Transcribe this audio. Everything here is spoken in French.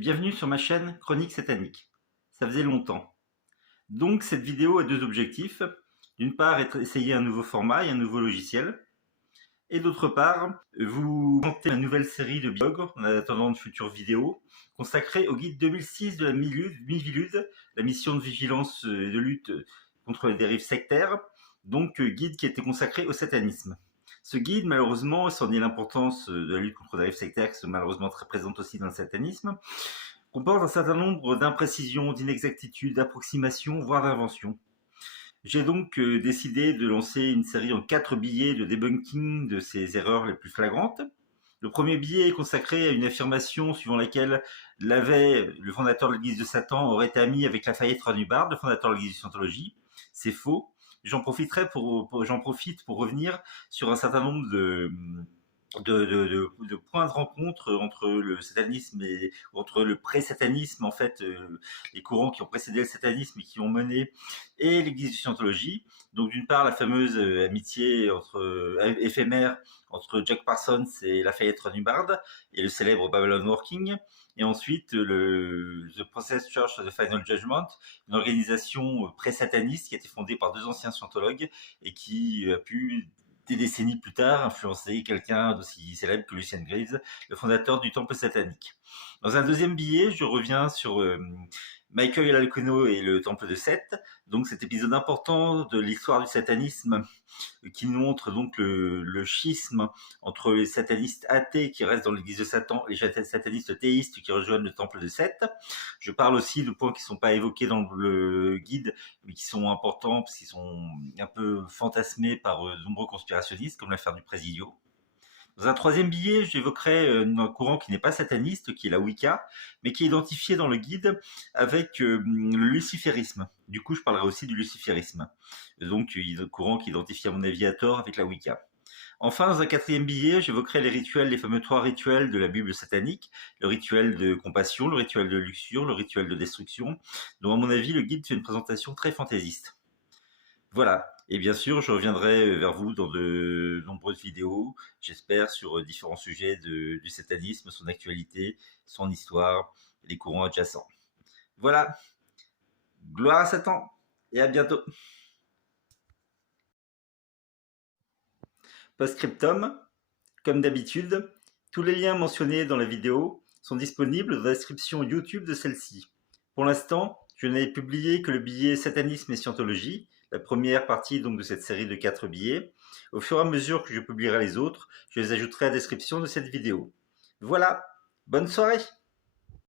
bienvenue sur ma chaîne Chronique Satanique. Ça faisait longtemps. Donc cette vidéo a deux objectifs. D'une part, essayer un nouveau format et un nouveau logiciel. Et d'autre part, vous présenter une nouvelle série de blogs en attendant de futures vidéos consacrées au guide 2006 de la MIVILUD, la mission de vigilance et de lutte contre les dérives sectaires, donc guide qui était consacré au satanisme. Ce guide, malheureusement, sans nier l'importance de la lutte contre les dérives sectaires, qui sont malheureusement très présentes aussi dans le satanisme, comporte un certain nombre d'imprécisions, d'inexactitudes, d'approximations, voire d'inventions. J'ai donc décidé de lancer une série en 4 billets de debunking de ces erreurs les plus flagrantes. Le premier billet est consacré à une affirmation suivant laquelle Lavey, le fondateur de l'Église de Satan, aurait été ami avec Lafayette Runibard, le fondateur de l'Église de Scientologie. C'est faux. J'en profite pour revenir sur un certain nombre de points de rencontre entre le satanisme et entre le pré-satanisme, en fait, les courants qui ont précédé le satanisme et qui ont mené, et l'Église de Scientologie. Donc d'une part la fameuse amitié éphémère entre Jack Parsons et Lafayette Runibard et le célèbre Babylon Working, et ensuite The Process Church of the Final Judgment, une organisation pré-sataniste qui a été fondée par deux anciens scientologues et qui a pu, des décennies plus tard, influencer quelqu'un d'aussi célèbre que Lucien Greaves, le fondateur du temple satanique. Dans un deuxième billet, je reviens sur Michael Alcuno et le temple de Seth, donc cet épisode important de l'histoire du satanisme qui nous montre donc le schisme entre les satanistes athées qui restent dans l'église de Satan et les satanistes théistes qui rejoignent le temple de Seth. Je parle aussi de points qui ne sont pas évoqués dans le guide, mais qui sont importants parce qu'ils sont un peu fantasmés par de nombreux conspirationnistes, comme l'affaire du Presidio. Dans un troisième billet, j'évoquerai un courant qui n'est pas sataniste, qui est la Wicca, mais qui est identifié dans le guide avec le luciférisme. Du coup, je parlerai aussi du luciférisme. Donc, un courant qui est identifié à mon avis à tort avec la Wicca. Enfin, dans un quatrième billet, j'évoquerai les fameux 3 rituels de la Bible satanique, le rituel de compassion, le rituel de luxure, le rituel de destruction, dont à mon avis, le guide fait une présentation très fantaisiste. Voilà, et bien sûr, je reviendrai vers vous dans de nombreuses vidéos, j'espère, sur différents sujets du satanisme, son actualité, son histoire, les courants adjacents. Voilà, gloire à Satan, et à bientôt. Post-scriptum, comme d'habitude, tous les liens mentionnés dans la vidéo sont disponibles dans la description YouTube de celle-ci. Pour l'instant, je n'ai publié que le billet Satanisme et Scientologie, la première partie donc de cette série de 4 billets. Au fur et à mesure que je publierai les autres, je les ajouterai à la description de cette vidéo. Voilà, bonne soirée!